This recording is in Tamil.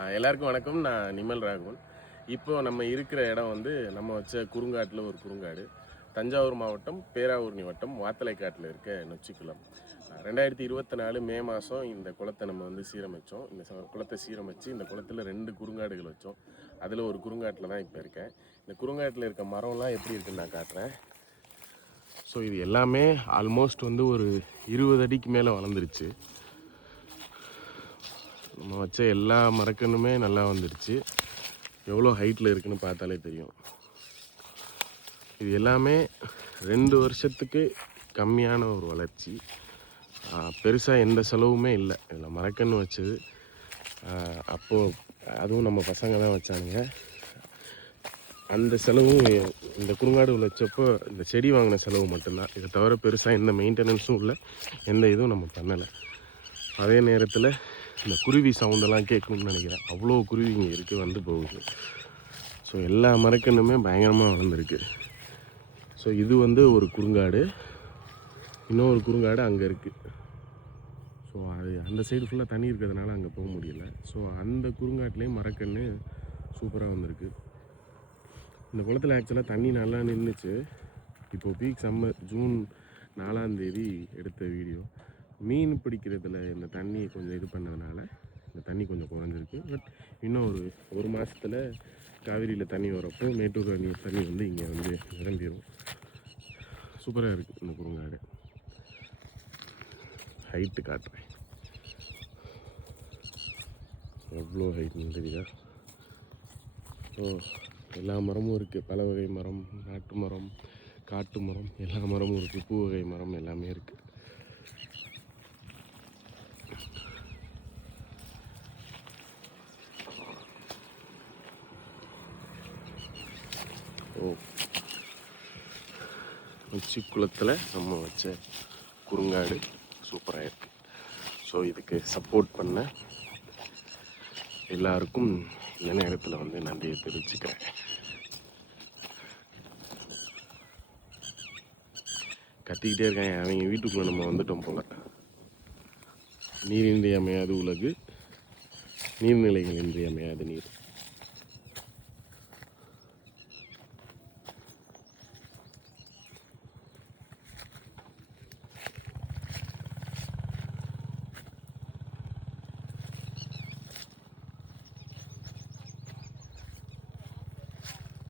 எல்லாருக்கும் வணக்கம். நான் நிமல் ராகவன். இப்போ நம்ம இருக்கிற இடம் வந்து நம்ம வச்ச குறுங்காட்டில் ஒரு குறுங்காடு. தஞ்சாவூர் மாவட்டம் பேராவூர்ணி வட்டம் வாத்தலைக்காட்டில் இருக்க நொச்சிக்குளம். 2024 மே மாதம் இந்த குளத்தை நம்ம வந்து சீரமைச்சோம். இந்த குளத்தை சீரமைச்சு இந்த குளத்தில் 2 குறுங்காடுகள் வச்சோம். அதில் ஒரு குறுங்காட்டில் தான் இப்போ இருக்கேன். இந்த குறுங்காட்டில் இருக்க மரம்லாம் எப்படி இருக்குன்னு நான் காட்டுறேன். ஸோ இது எல்லாமே ஆல்மோஸ்ட் வந்து ஒரு 20 அடிக்கு மேலே வளர்ந்துருச்சு. நம்ம வச்ச எல்லா மரக்கன்றுமே நல்லா வந்துடுச்சு. எவ்வளோ ஹைட்டில் இருக்குன்னு பார்த்தாலே தெரியும். இது எல்லாமே 2 வருஷத்துக்கு கம்மியான ஒரு வளர்ச்சி. பெருசாக எந்த செலவுமே இல்லை. இதில் மரக்கன்று வச்சது அப்போது அதுவும் நம்ம பசங்க தான் வச்சானுங்க. அந்த செலவும் இந்த குறுங்காடு வச்சப்போ இந்த செடி வாங்கின செலவு மட்டும்தான். இதை தவிர பெருசாக எந்த மெயின்டெனன்ஸும் இல்லை, எந்த இதுவும் நம்ம பண்ணலை. அதே நேரத்தில் இந்த குருவி சவுண்டெல்லாம் கேட்கணும்னு நினைக்கிறேன். அவ்வளோ குருவி இங்கே இருக்குது, வந்து போகுது. ஸோ எல்லா மரக்கன்றுமே பயங்கரமாக வளர்ந்துருக்கு. ஸோ இது வந்து ஒரு குறுங்காடு, இன்னொரு குறுங்காடு அங்கே இருக்குது. ஸோ அது அந்த சைடு ஃபுல்லாக தண்ணி இருக்கிறதுனால அங்கே போக முடியல. ஸோ அந்த குறுங்காட்டிலையும் மரக்கன்று சூப்பராக வந்திருக்கு. இந்த குளத்தில் ஆக்சுவலாக தண்ணி நல்லா நின்றுச்சு. இப்போது பீக் சம்மர் ஜூன் 4ஆம் தேதி எடுத்த வீடியோ. மீன் பிடிக்கிறதுல இந்த தண்ணியை கொஞ்சம் இது பண்ணதுனால இந்த தண்ணி கொஞ்சம் குறைஞ்சிருக்கு. பட் இன்னும் ஒரு மாதத்தில் காவிரியில் தண்ணி வரப்போ மேட்டூர் தண்ணி வந்து இங்கே வந்து நிரம்பிடும். சூப்பராக இருக்குது இந்த குறுங்காடு. ஹைட்டு காட்டுறேன், எவ்வளோ ஹைட்னு தெரியுதா? ஸோ எல்லா மரமும் இருக்குது. பல வகை மரம், நாட்டு மரம், காட்டு மரம், எல்லா மரமும் இருக்குது. பூ வகை மரம் எல்லாமே இருக்குது. நொச்சிக்குளத்தில் நம்ம வச்ச குறுங்காடு சூப்பராக இருக்குது. ஸோ இதுக்கு சப்போர்ட் பண்ண எல்லாருக்கும் இந்த நேரத்தில் வந்து நன்றியை தெரிவிச்சுக்கிறேன். கத்திக்கிட்டே இருக்காங்க அவங்க. வீட்டுக்குள்ளே நம்ம வந்துட்டோம் போல். நீர் இன்றியமையாது உலகு, நீர்நிலைகள் இன்றியமையாது நீர்.